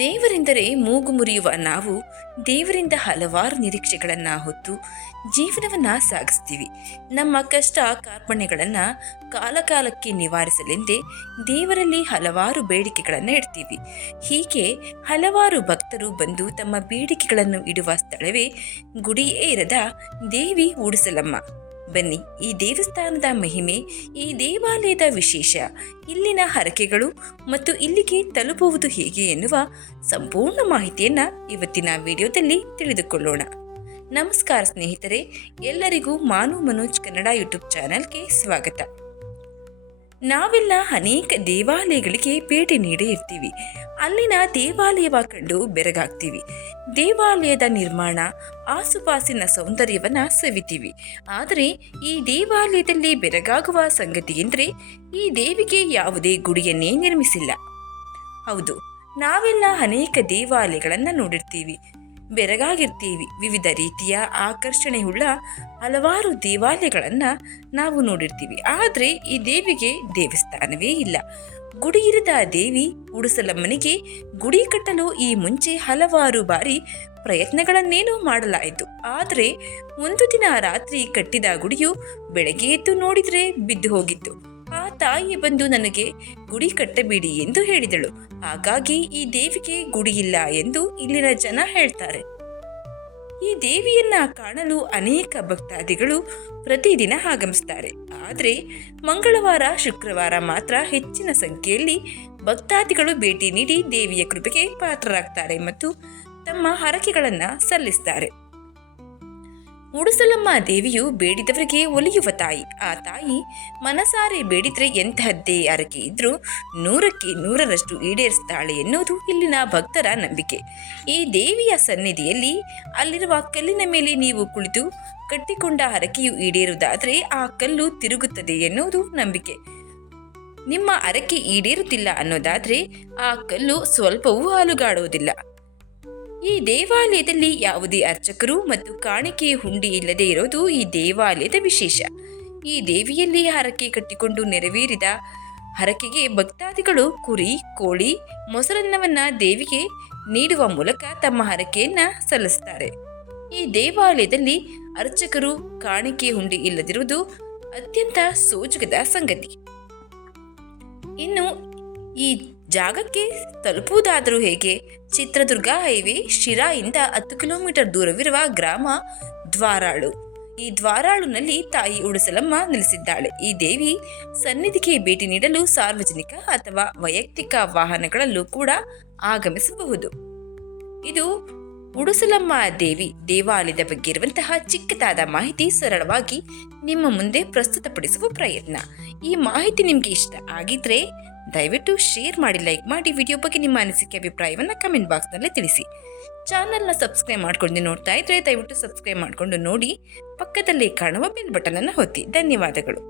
ದೇವರೆಂದರೆ ಮೂಗು ಮುರಿಯುವ ನಾವು ದೇವರಿಂದ ಹಲವಾರು ನಿರೀಕ್ಷೆಗಳನ್ನು ಹೊತ್ತು ಜೀವನವನ್ನು ಸಾಗಿಸ್ತೀವಿ. ನಮ್ಮ ಕಷ್ಟ ಕಾರ್ಪಣ್ಯಗಳನ್ನು ಕಾಲಕಾಲಕ್ಕೆ ನಿವಾರಿಸಲೆಂದೇ ದೇವರಲ್ಲಿ ಹಲವಾರು ಬೇಡಿಕೆಗಳನ್ನು ಇಡ್ತೀವಿ. ಹೀಗೆ ಹಲವಾರು ಭಕ್ತರು ಬಂದು ತಮ್ಮ ಬೇಡಿಕೆಗಳನ್ನು ಇಡುವ ಸ್ಥಳವೇ ಗುಡಿಯೇ ಇರದ ದೇವಿ ಉಡುಸಲಮ್ಮ. ಬನ್ನಿ, ಈ ದೇವಸ್ಥಾನದ ಮಹಿಮೆ, ಈ ದೇವಾಲಯದ ವಿಶೇಷ, ಇಲ್ಲಿನ ಹರಕೆಗಳು ಮತ್ತು ಇಲ್ಲಿಗೆ ತಲುಪುವುದು ಹೇಗೆ ಎನ್ನುವ ಸಂಪೂರ್ಣ ಮಾಹಿತಿಯನ್ನು ಇವತ್ತಿನ ವಿಡಿಯೋದಲ್ಲಿ ತಿಳಿದುಕೊಳ್ಳೋಣ. ನಮಸ್ಕಾರ ಸ್ನೇಹಿತರೆ, ಎಲ್ಲರಿಗೂ ಮಾನು ಮನೋಜ್ ಕನ್ನಡ ಯೂಟ್ಯೂಬ್ ಚಾನಲ್ಗೆ ಸ್ವಾಗತ. ನಾವೆಲ್ಲ ಅನೇಕ ದೇವಾಲಯಗಳಿಗೆ ಭೇಟಿ ನೀಡೇ ಇರ್ತೀವಿ. ಅಲ್ಲಿನ ದೇವಾಲಯವ ಕಂಡು ಬೆರಗಾಗ್ತೀವಿ. ದೇವಾಲಯದ ನಿರ್ಮಾಣ, ಆಸುಪಾಸಿನ ಸೌಂದರ್ಯವನ್ನು ಸವಿತೀವಿ. ಆದರೆ ಈ ದೇವಾಲಯದಲ್ಲಿ ಬೆರಗಾಗುವ ಸಂಗತಿ ಎಂದರೆ ಈ ದೇವಿಗೆ ಯಾವುದೇ ಗುಡಿಯನ್ನೇ ನಿರ್ಮಿಸಿಲ್ಲ. ಹೌದು, ನಾವೆಲ್ಲ ಅನೇಕ ದೇವಾಲಯಗಳನ್ನು ನೋಡಿರ್ತೀವಿ, ಬೆರಗಾಗಿರ್ತೀವಿ. ವಿವಿಧ ರೀತಿಯ ಆಕರ್ಷಣೆಯುಳ್ಳ ಹಲವಾರು ದೇವಾಲಯಗಳನ್ನು ನಾವು ನೋಡಿರ್ತೀವಿ. ಆದರೆ ಈ ದೇವಿಗೆ ದೇವಸ್ಥಾನವೇ ಇಲ್ಲ. ಗುಡಿ ಇರದ ದೇವಿ ಉಡುಸಲಮ್ಮನಿಗೆ ಗುಡಿ ಕಟ್ಟಲು ಈ ಮುಂಚೆ ಹಲವಾರು ಬಾರಿ ಪ್ರಯತ್ನಗಳನ್ನೇನೋ ಮಾಡಲಾಯಿತು. ಆದರೆ ಒಂದು ದಿನ ರಾತ್ರಿ ಕಟ್ಟಿದ ಗುಡಿಯು ಬೆಳಗ್ಗೆ ಎದ್ದು ನೋಡಿದರೆ ಬಿದ್ದು ಹೋಗಿತ್ತು. ಆ ತಾಯಿ ಬಂದು ನನಗೆ ಗುಡಿ ಕಟ್ಟಬೇಡಿ ಎಂದು ಹೇಳಿದಳು. ಹಾಗಾಗಿ ಈ ದೇವಿಗೆ ಗುಡಿ ಇಲ್ಲ ಎಂದು ಇಲ್ಲಿನ ಜನ ಹೇಳ್ತಾರೆ. ಈ ದೇವಿಯನ್ನ ಕಾಣಲು ಅನೇಕ ಭಕ್ತಾದಿಗಳು ಪ್ರತಿದಿನ ಆಗಮಿಸ್ತಾರೆ. ಆದರೆ ಮಂಗಳವಾರ, ಶುಕ್ರವಾರ ಮಾತ್ರ ಹೆಚ್ಚಿನ ಸಂಖ್ಯೆಯಲ್ಲಿ ಭಕ್ತಾದಿಗಳು ಭೇಟಿ ನೀಡಿ ದೇವಿಯ ಕೃಪೆಗೆ ಪಾತ್ರರಾಗ್ತಾರೆ ಮತ್ತು ತಮ್ಮ ಹರಕೆಗಳನ್ನು ಸಲ್ಲಿಸ್ತಾರೆ. ಉಡುಸಲಮ್ಮ ದೇವಿಯು ಬೇಡಿದವರಿಗೆ ಒಲಿಯುವ ತಾಯಿ. ಆ ತಾಯಿ ಮನಸಾರೆ ಬೇಡಿದ್ರೆ ಎಂತಹದ್ದೇ ಹರಕೆ ಇದ್ರೂ 100ಕ್ಕೆ 100ರಷ್ಟು ಈಡೇರಿಸ್ತಾಳೆ ಎನ್ನುವುದು ಇಲ್ಲಿನ ಭಕ್ತರ ನಂಬಿಕೆ. ಈ ದೇವಿಯ ಸನ್ನಿಧಿಯಲ್ಲಿ ಅಲ್ಲಿರುವ ಕಲ್ಲಿನ ಮೇಲೆ ನೀವು ಕುಳಿತು ಕಟ್ಟಿಕೊಂಡ ಹರಕೆಯು ಈಡೇರುವುದಾದರೆ ಆ ಕಲ್ಲು ತಿರುಗುತ್ತದೆ ಎನ್ನುವುದು ನಂಬಿಕೆ. ನಿಮ್ಮ ಹರಕೆ ಈಡೇರುತ್ತಿಲ್ಲ ಅನ್ನೋದಾದರೆ ಆ ಕಲ್ಲು ಸ್ವಲ್ಪವೂ ಅಲುಗಾಡುವುದಿಲ್ಲ. ಈ ದೇವಾಲಯದಲ್ಲಿ ಯಾವುದೇ ಅರ್ಚಕರು ಮತ್ತು ಕಾಣಿಕೆ ಹುಂಡಿ ಇಲ್ಲದೆ ಇರೋದು ಈ ದೇವಾಲಯದ ವಿಶೇಷ. ಈ ದೇವಿಯಲ್ಲಿ ಹರಕೆ ಕಟ್ಟಿಕೊಂಡು ನೆರವೇರಿದ ಹರಕೆಗೆ ಭಕ್ತಾದಿಗಳು ಕುರಿ, ಕೋಳಿ, ಮೊಸರನ್ನವನ್ನ ದೇವಿಗೆ ನೀಡುವ ಮೂಲಕ ತಮ್ಮ ಹರಕೆಯನ್ನ ಸಲ್ಲಿಸುತ್ತಾರೆ. ಈ ದೇವಾಲಯದಲ್ಲಿ ಅರ್ಚಕರು, ಕಾಣಿಕೆ ಹುಂಡಿ ಇಲ್ಲದಿರುವುದು ಅತ್ಯಂತ ಸೋಜಿಗದ ಸಂಗತಿ. ಇನ್ನು ಈ ಜಾಗಕ್ಕೆ ತಲುಪುವುದಾದರೂ ಹೇಗೆ? ಚಿತ್ರದುರ್ಗ ಹೈವೇ ಶಿರಾಯಿಂದ 10 ಕಿಲೋಮೀಟರ್ ದೂರವಿರುವ ಗ್ರಾಮ ದ್ವಾರಾಳು. ಈ ದ್ವಾರಾಳುನಲ್ಲಿ ತಾಯಿ ಉಡುಸಲಮ್ಮ ನೆಲೆಸಿದ್ದಾಳೆ. ಈ ದೇವಿ ಸನ್ನಿಧಿಗೆ ಭೇಟಿ ನೀಡಲು ಸಾರ್ವಜನಿಕ ಅಥವಾ ವೈಯಕ್ತಿಕ ವಾಹನಗಳಲ್ಲೂ ಕೂಡ ಆಗಮಿಸಬಹುದು. ಇದು ಉಡುಸಲಮ್ಮ ದೇವಿ ದೇವಾಲಯದ ಬಗ್ಗೆ ಇರುವಂತಹ ಚಿಕ್ಕದಾದ ಮಾಹಿತಿ ಸರಳವಾಗಿ ನಿಮ್ಮ ಮುಂದೆ ಪ್ರಸ್ತುತಪಡಿಸುವ ಪ್ರಯತ್ನ. ಈ ಮಾಹಿತಿ ನಿಮಗೆ ಇಷ್ಟ ಆಗಿದ್ರೆ ದಯವಿಟ್ಟು ಶೇರ್ ಮಾಡಿ, ಲೈಕ್ ಮಾಡಿ. ವಿಡಿಯೋ ಬಗ್ಗೆ ನಿಮ್ಮ ಅನಿಸಿಕೆ, ಅಭಿಪ್ರಾಯವನ್ನು ಕಮೆಂಟ್ ಬಾಕ್ಸ್ನಲ್ಲಿ ತಿಳಿಸಿ. ಚಾನಲ್ನ ಸಬ್ಸ್ಕ್ರೈಬ್ ಮಾಡ್ಕೊಂಡು ನೋಡ್ತಾ ಇದ್ರೆ ದಯವಿಟ್ಟು ಸಬ್ಸ್ಕ್ರೈಬ್ ಮಾಡಿಕೊಂಡು ನೋಡಿ. ಪಕ್ಕದಲ್ಲಿ ಕಾಣುವ ಬೆಲ್ ಬಟನ್ ಅನ್ನು ಒತ್ತಿ. ಧನ್ಯವಾದಗಳು.